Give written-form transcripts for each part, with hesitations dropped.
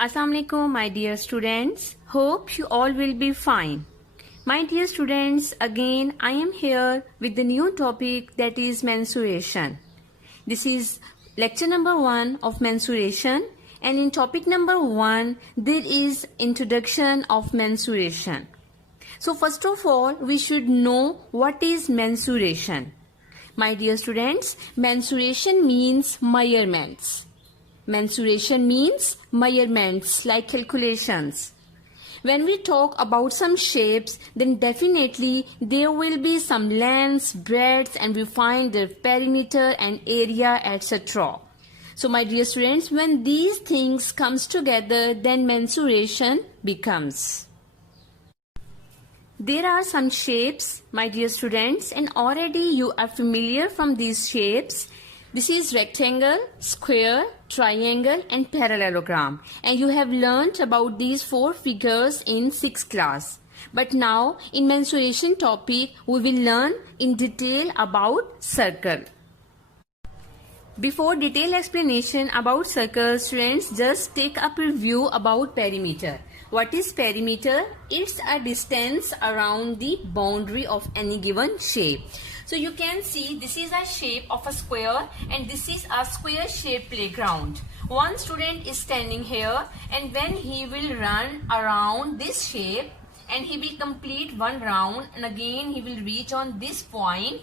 Assalamualaikum, my dear students. Hope you all will be fine. My dear students, again I am here with the new topic, that is mensuration. This is lecture number 1 of mensuration, and in topic number 1 there is introduction of mensuration. So first of all, we should know what is mensuration. My dear students, mensuration means measurements. Mensuration means measurements like calculations. When we talk about some shapes, then definitely there will be some lengths, breadths, and we find the perimeter and area, etc. So my dear students, when these things comes together, then mensuration becomes. There are some shapes, my dear students, and already you are familiar from these shapes. This is rectangle, square, triangle and parallelogram, and you have learnt about these 4 figures in 6th class. But now in mensuration topic we will learn in detail about circle. Before detailed explanation about circles, students, just take a preview about perimeter. What is perimeter? It's a distance around the boundary of any given shape. So you can see this is a shape of a square and this is a square shaped playground. One student is standing here, and when he will run around this shape and he will complete one round and again he will reach on this point,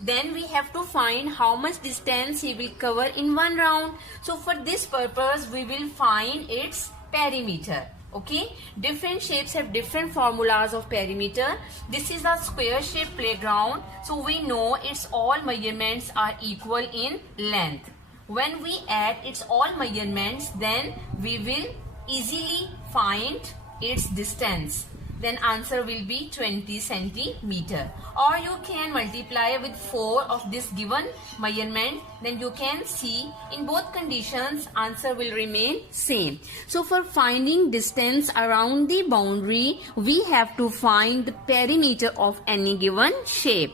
then we have to find how much distance he will cover in one round. So for this purpose we will find its perimeter. Okay, different shapes have different formulas of perimeter. This is a square shaped playground, so we know its all measurements are equal in length. When we add its all measurements, then we will easily find its distance. Then answer will be 20 centimeter. Or you can multiply with 4 of this given measurement. Then you can see in both conditions answer will remain same. So for finding distance around the boundary, we have to find the perimeter of any given shape.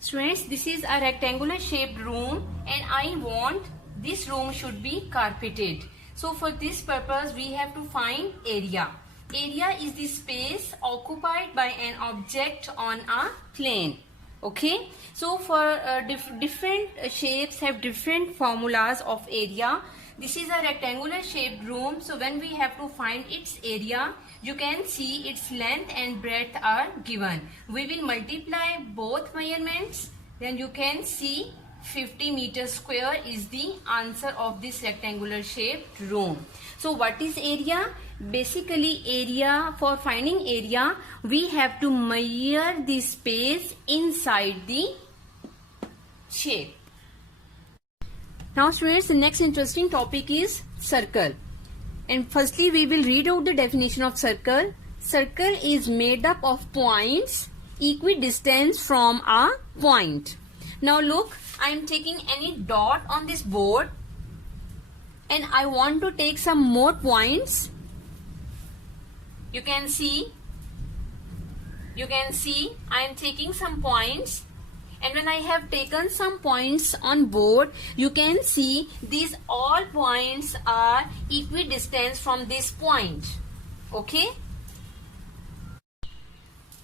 Students, this is a rectangular shaped room and I want this room should be carpeted. So for this purpose we have to find area. Area is the space occupied by an object on a plane. Okay, so for different shapes have different formulas of area. This is a rectangular shaped room, so when we have to find its area, you can see its length and breadth are given. We will multiply both measurements, then you can see 50 meters square is the answer of this rectangular shaped room. So what is area? Basically area, for finding area we have to measure the space inside the shape. Now students, the next interesting topic is circle. And firstly we will read out the definition of circle. Circle is made up of points equidistant from a point. Now look, I am taking any dot on this board and I want to take some more points. You can see I am taking some points, and when I have taken some points on board, you can see these all points are equidistant from this point. Okay,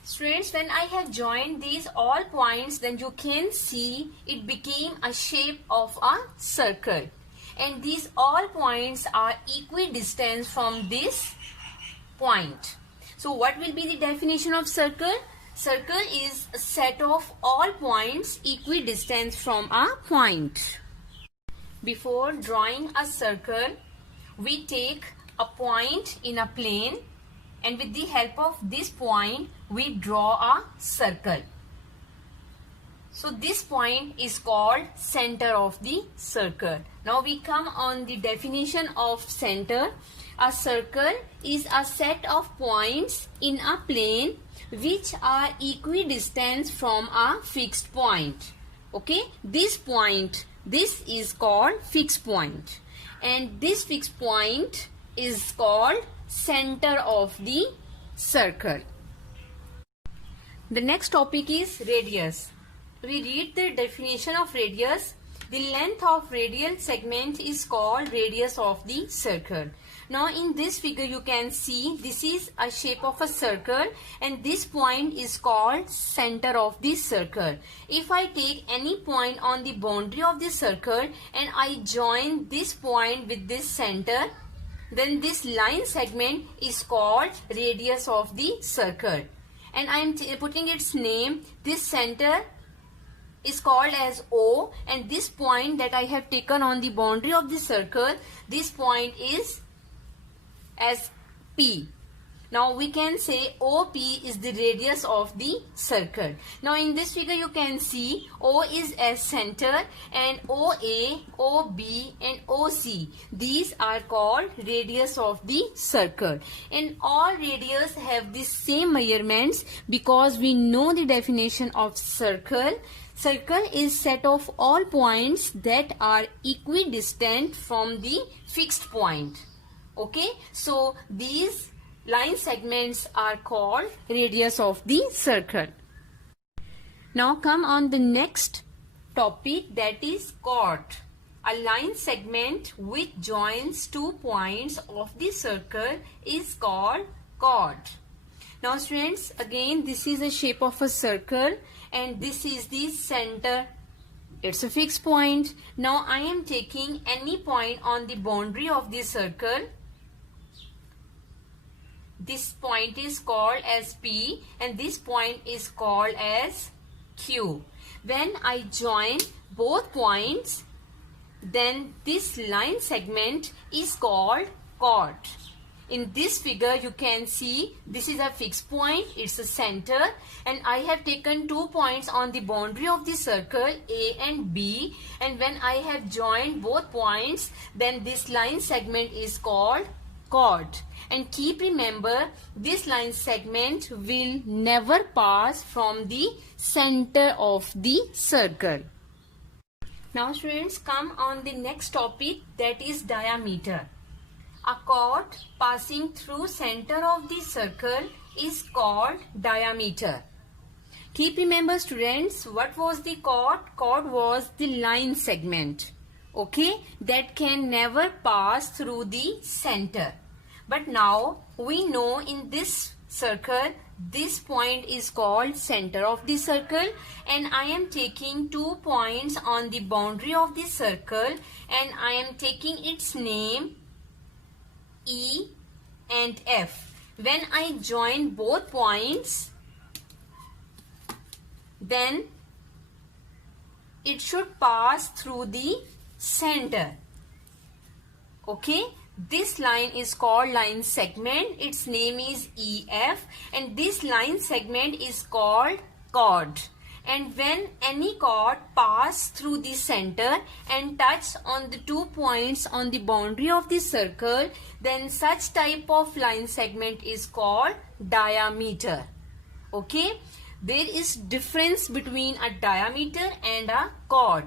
students, when I have joined these all points, then you can see it became a shape of a circle, and these all points are equidistant from this point. So what will be the definition of circle? Circle is a set of all points equidistant from a point. Before drawing a circle, we take a point in a plane, and with the help of this point we draw a circle. So this point is called center of the circle. Now we come on the definition of center. A circle is a set of points in a plane which are equidistant from a fixed point. Okay, this point, this is called fixed point, and this fixed point is called center of the circle. The next topic is radius. We read the definition of radius. The length of radial segment is called radius of the circle. Now in this figure you can see this is a shape of a circle and this point is called center of the circle. If I take any point on the boundary of the circle and I join this point with this center, then this line segment is called radius of the circle. And I am putting its name. This center is called as O, and this point that I have taken on the boundary of the circle, this point is as P. Now we can say OP is the radius of the circle. Now in this figure you can see O is as center and OA, OB and OC. These are called radius of the circle. And all radius have the same measurements because we know the definition of circle. Circle is set of all points that are equidistant from the fixed point. Okay, so these line segments are called radius of the circle. Now come on the next topic, that is chord. A line segment which joins two points of the circle is called chord. Now students, again this is a shape of a circle and this is the center. It's a fixed point. Now I am taking any point on the boundary of the circle. This point is called as P and this point is called as Q. When I join both points, then this line segment is called chord. In this figure you can see this is a fixed point, it's a center, and I have taken 2 points on the boundary of the circle A and B, and when I have joined both points, then this line segment is called chord. And keep remember, this line segment will never pass from the center of the circle. Now students, come on the next topic, that is diameter. A chord passing through center of the circle is called diameter. Keep remember students, what was the chord? Chord was the line segment, okay, that can never pass through the center. But now we know in this circle, this point is called center of the circle, and I am taking 2 points on the boundary of the circle and I am taking its name E and F. When I join both points, then it should pass through the center. Okay, this line is called line segment. Its name is EF, and this line segment is called chord. And when any chord pass through the center and touch on the 2 points on the boundary of the circle, then such type of line segment is called diameter. Okay, there is difference between a diameter and a chord.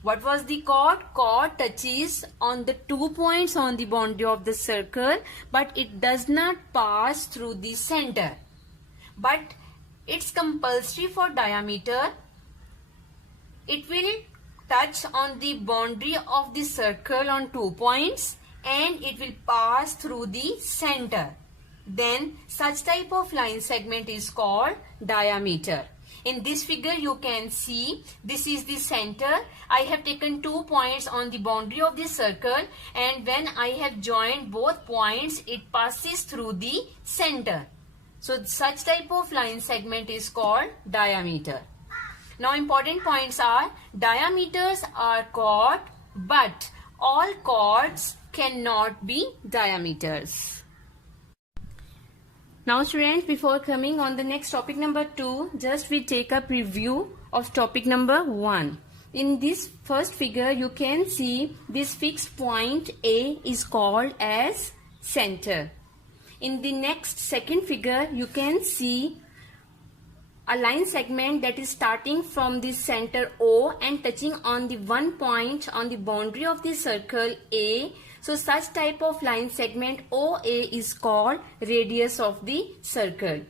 What was the chord? Chord touches on the 2 points on the boundary of the circle, but it does not pass through the center. But it's compulsory for diameter. It will touch on the boundary of the circle on 2 points and it will pass through the center. Then such type of line segment is called diameter. In this figure you can see this is the center. I have taken 2 points on the boundary of the circle, and when I have joined both points, it passes through the center. So such type of line segment is called diameter. Now important points are, diameters are chord, but all chords cannot be diameters. Now students, before coming on the next topic number 2, just we take a preview of topic number 1. In this first figure you can see this fixed point A is called as center. In the next second figure you can see a line segment that is starting from the center O and touching on the 1 point on the boundary of the circle A. So such type of line segment OA is called radius of the circle.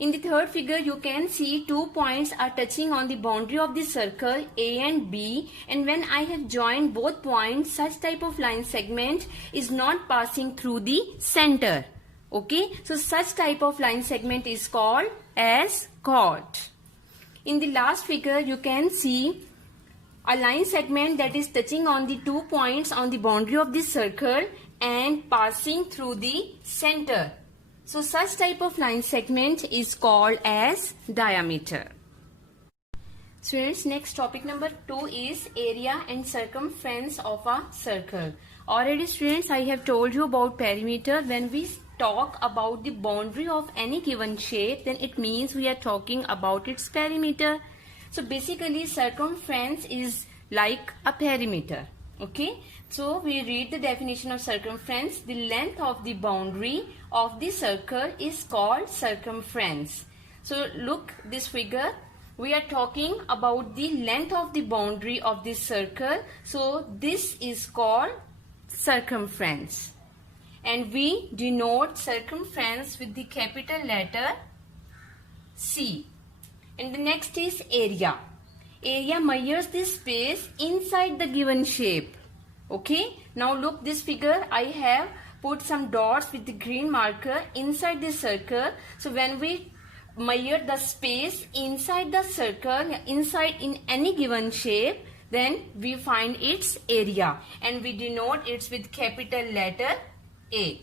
In the third figure, you can see 2 points are touching on the boundary of the circle A and B, and when I have joined both points, such type of line segment is not passing through the center. Okay, so such type of line segment is called as chord. In the last figure, you can see a line segment that is touching on the 2 points on the boundary of the circle and passing through the center. So such type of line segment is called as diameter. Students, next topic number 2 is area and circumference of a circle. Already students, I have told you about perimeter. When we talk about the boundary of any given shape, then it means we are talking about its perimeter. So basically circumference is like a perimeter. Okay, so we read the definition of circumference. The length of the boundary of the circle is called circumference. So look this figure. We are talking about the length of the boundary of this circle. So this is called circumference. And we denote circumference with the capital letter C. And the next is area. Area measures the space inside the given shape. Okay, now look this figure. I have put some dots with the green marker inside the circle. So when we measure the space inside the circle, inside in any given shape, then we find its area and we denote it with capital letter A.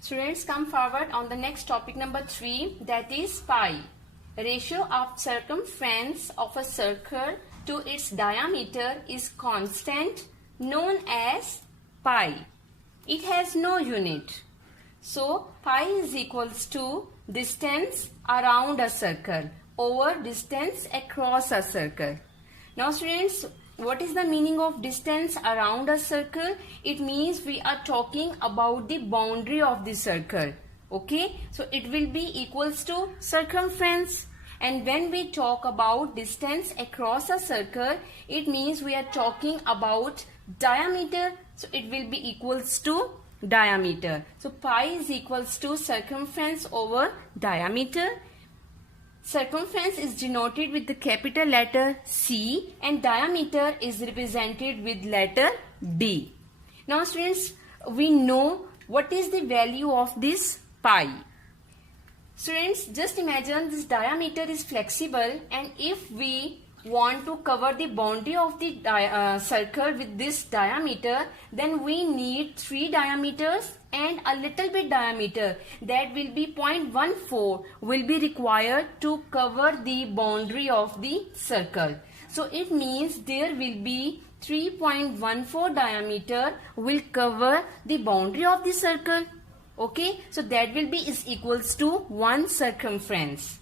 Students, come forward on the next topic number 3, that is pi. Ratio of circumference of a circle to its diameter is constant, known as pi. It has no unit. So pi is equals to distance around a circle over distance across a circle. Now students, what is the meaning of distance around a circle? It means we are talking about the boundary of the circle. Okay, so it will be equals to circumference. And when we talk about distance across a circle, it means we are talking about diameter. So it will be equals to diameter. So pi is equals to circumference over diameter. Circumference is denoted with the capital letter C and diameter is represented with letter D. Now students, we know what is the value of this pi. Students, just imagine this diameter is flexible, and if we want to cover the boundary of the circle with this diameter, then we need 3 diameters and a little bit diameter, that will be 0.14 will be required to cover the boundary of the circle. So it means there will be 3.14 diameter will cover the boundary of the circle. Okay, so that will be is equals to 1 circumference.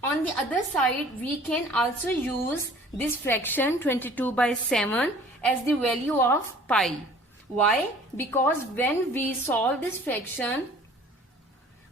On the other side, we can also use this fraction 22/7 as the value of pi. Why? Because when we solve this fraction,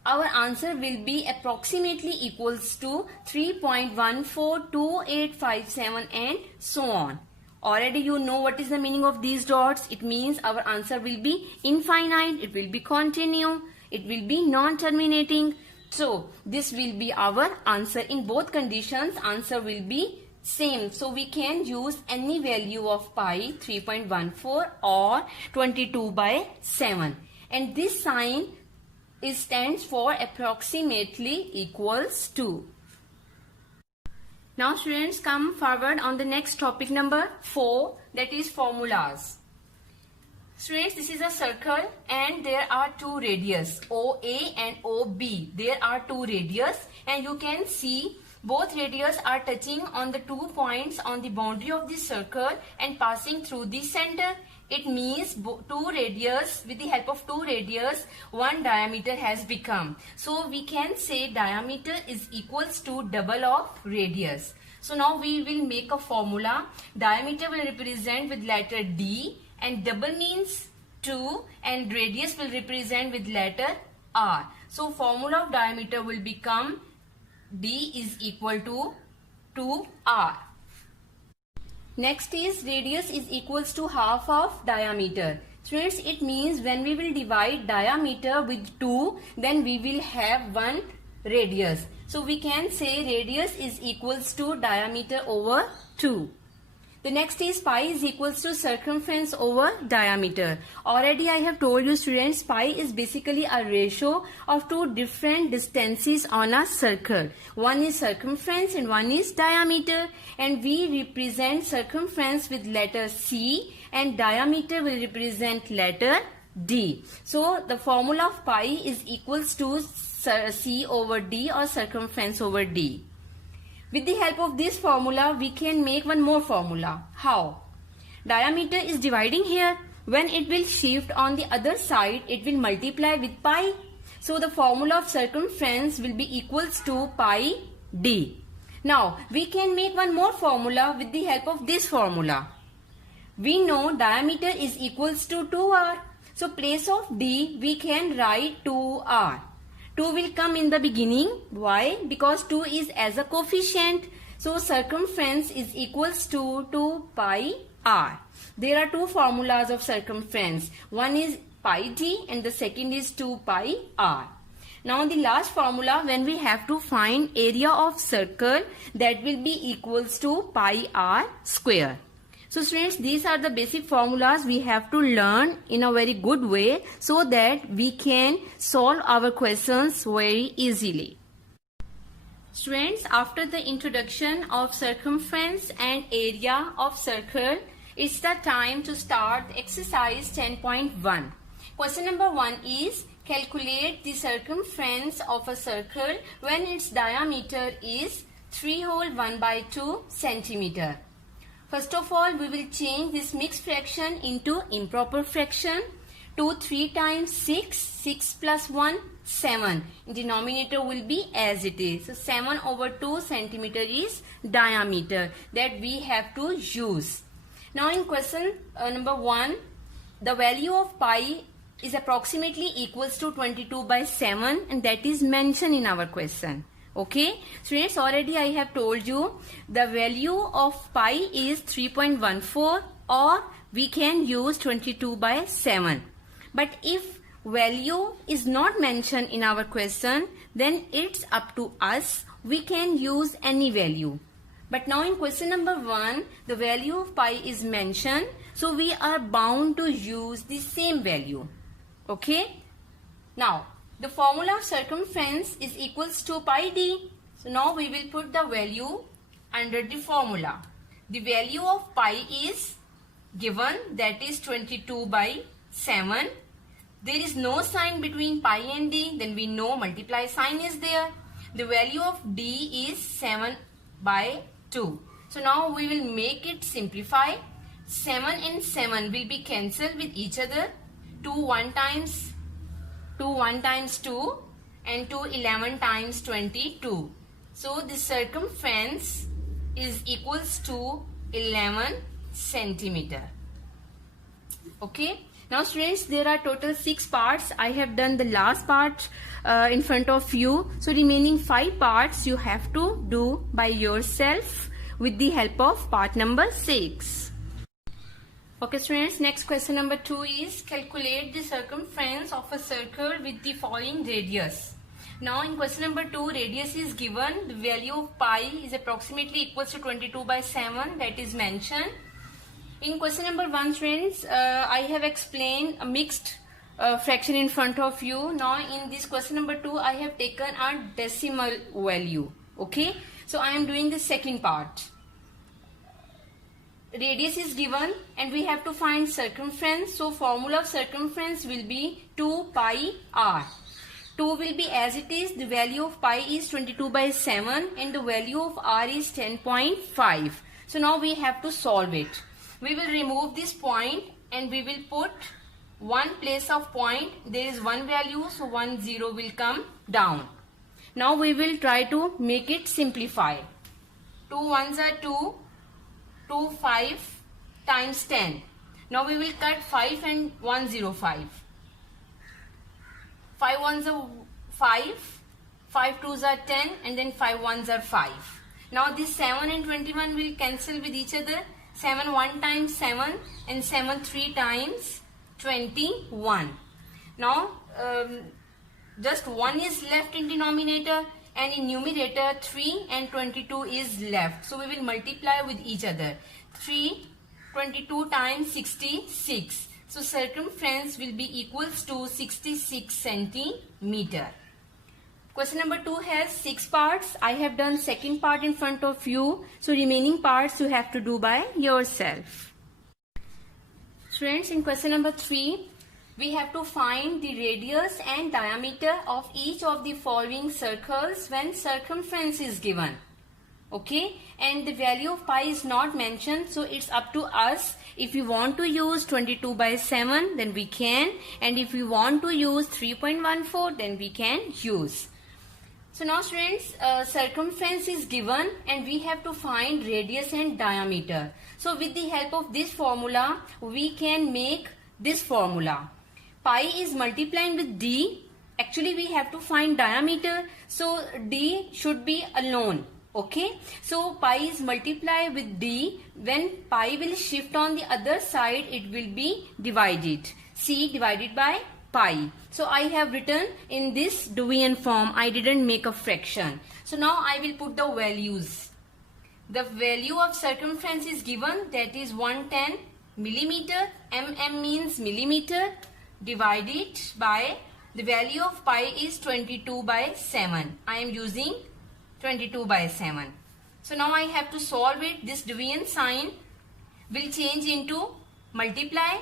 our answer will be approximately equals to 3.142857 and so on. Already you know what is the meaning of these dots. It means our answer will be infinite, it will be continue, it will be non-terminating. So this will be our answer. In both conditions, answer will be same. So we can use any value of pi, 3.14 or 22/7. And this sign stands for approximately equals to. Now students, come forward on the next topic number 4, that is formulas. Students, this is a circle and there are 2 radius, OA and OB. There are 2 radius and you can see both radius are touching on the 2 points on the boundary of the circle and passing through the center. It means 2 radius, with the help of 2 radius, 1 diameter has become. So we can say diameter is equals to double of radius. So now we will make a formula. Diameter will represent with letter D and double means 2 and radius will represent with letter R. So formula of diameter will become D is equal to 2R. Next is radius is equals to half of diameter. Students, it means when we will divide diameter with 2, then we will have one radius. So we can say radius is equals to diameter over 2. The next is pi is equals to circumference over diameter. Already I have told you students, pi is basically a ratio of two different distances on a circle. One is circumference and one is diameter. And we represent circumference with letter C and diameter will represent letter D. So the formula of pi is equals to C over D or circumference over D. With the help of this formula, we can make one more formula. How? Diameter is dividing here. When it will shift on the other side, it will multiply with pi. So the formula of circumference will be equals to pi d. Now, we can make one more formula with the help of this formula. We know diameter is equals to 2r. So place of d, we can write 2r. 2 will come in the beginning. Why? Because 2 is as a coefficient. So circumference is equals to 2 pi r. There are two formulas of circumference. One is pi d and the second is 2 pi r. Now the last formula, when we have to find area of circle, that will be equals to pi r square. So students, these are the basic formulas we have to learn in a very good way so that we can solve our questions very easily. Students, after the introduction of circumference and area of circle, it's the time to start exercise 10.1. Question number 1 is calculate the circumference of a circle when its diameter is 3 whole 1 by 2 centimeter. First of all, we will change this mixed fraction into improper fraction. 2 3 times 6, 6 plus 1, 7. Denominator will be as it is. So 7 over 2 centimeter is diameter that we have to use. Now in question number 1, the value of pi is approximately equals to 22 by 7 and that is mentioned in our question. Okay, students, already I have told you the value of pi is 3.14 or we can use 22 by 7. But if value is not mentioned in our question, then it's up to us. We can use any value. But now in question number 1, the value of pi is mentioned. So we are bound to use the same value. Okay. Now, the formula of circumference is equals to pi d. So now we will put the value under the formula. The value of pi is given, that is 22 by 7. There is no sign between pi and d, then we know multiply sign is there. The value of d is 7 by 2. So now we will make it simplify. 7 and 7 will be cancelled with each other. 2 1 times 2 and 2 11 times 22. So the circumference is equals to 11 centimeter. Okay. Now students, there are total 6 parts. I have done the last part in front of you. So remaining 5 parts you have to do by yourself with the help of part number 6. Okay students, next question number 2 is calculate the circumference of a circle with the following radius. Now in question number 2, radius is given. The value of pi is approximately equals to 22 by 7, that is mentioned. In question number 1 students, I have explained a mixed fraction in front of you. Now in this question number 2, I have taken a decimal value. Okay, so I am doing the second part. Radius is given and we have to find circumference. So formula of circumference will be 2 pi r. 2 will be as it is. The value of pi is 22 by 7 and the value of r is 10.5. So now we have to solve it. We will remove this point and we will put one place of point. There is one value, so 1 0 will come down. Now we will try to make it simplify. 2 1s are 2. 2 5 times 10. Now we will cut 5 and 1 0 5. 5 1s are 5. 5 2s are 10 and then 5 1s are 5. Now this 7 and 21 will cancel with each other. 7 1 times 7 and 7 3 times 21. Now just 1 is left in denominator, and in numerator 3 and 22 is left. So we will multiply with each other. 22 times 66. So circumference will be equals to 66 centimeter. Question number 2 has 6 parts. I have done second part in front of you. So remaining parts you have to do by yourself. Friends, in question number 3, we have to find the radius and diameter of each of the following circles when circumference is given. Okay, and the value of pi is not mentioned, so it's up to us. If we want to use 22 by 7, then we can, and if we want to use 3.14, then we can use. So now students, circumference is given and we have to find radius and diameter. So with the help of this formula, we can make this formula. Pi is multiplying with d. Actually we have to find diameter, so d should be alone. Okay, so pi is multiplied with d. When pi will shift on the other side, it will be divided. C divided by pi. So I have written in this Dewey form. I didn't make a fraction. So now I will put the values. The value of circumference is given, that is 110 millimeter. Mm means millimeter, divided by the value of pi is 22 by 7. I am using 22 by 7. So now I have to solve it. This division sign will change into multiply,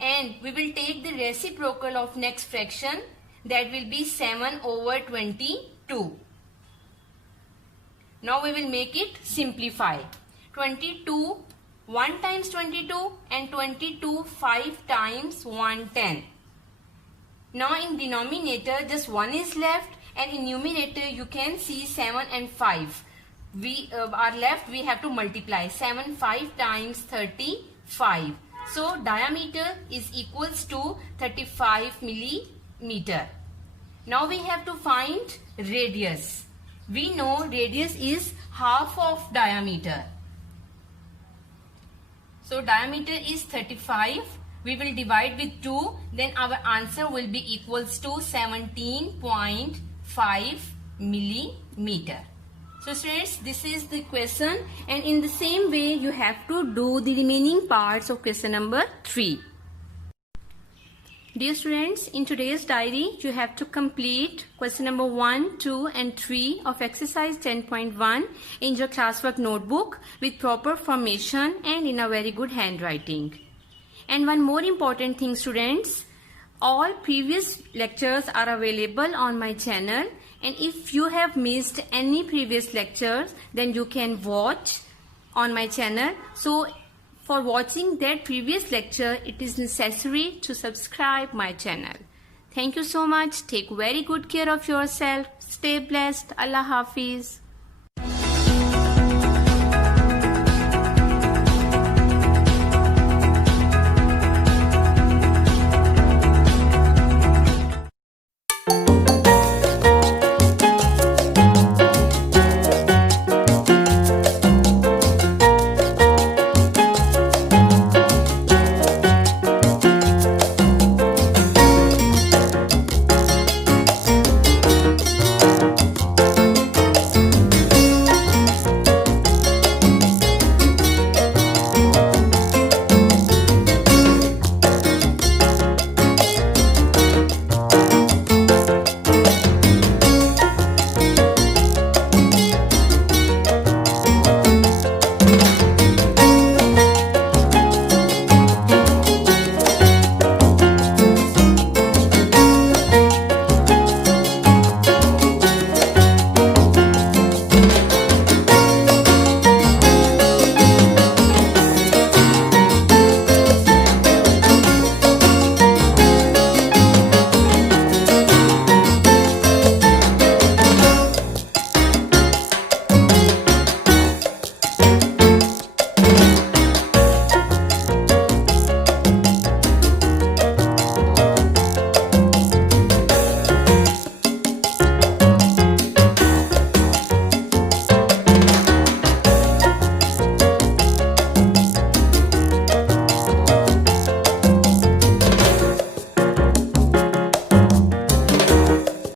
and we will take the reciprocal of next fraction, that will be 7 over 22. Now we will make it simplify. 22 1 times 22 and 22 5 times 110. Now in denominator just 1 is left, and in numerator you can see 7 and 5. We are left, we have to multiply. 7 5 times 35. So diameter is equals to 35 millimeter. Now we have to find radius. We know radius is half of diameter. So diameter is 35. We will divide with 2. Then our answer will be equals to 17.5 millimeter. So students, this is the question, and in the same way you have to do the remaining parts of question number 3. Dear students, in today's diary you have to complete question number 1, 2 and 3 of exercise 10.1 in your classwork notebook with proper formation and in a very good handwriting. And one more important thing students, all previous lectures are available on my channel, and if you have missed any previous lectures, then you can watch on my channel. So for watching that previous lecture, it is necessary to subscribe my channel. Thank you so much. Take very good care of yourself. Stay blessed. Allah Hafiz.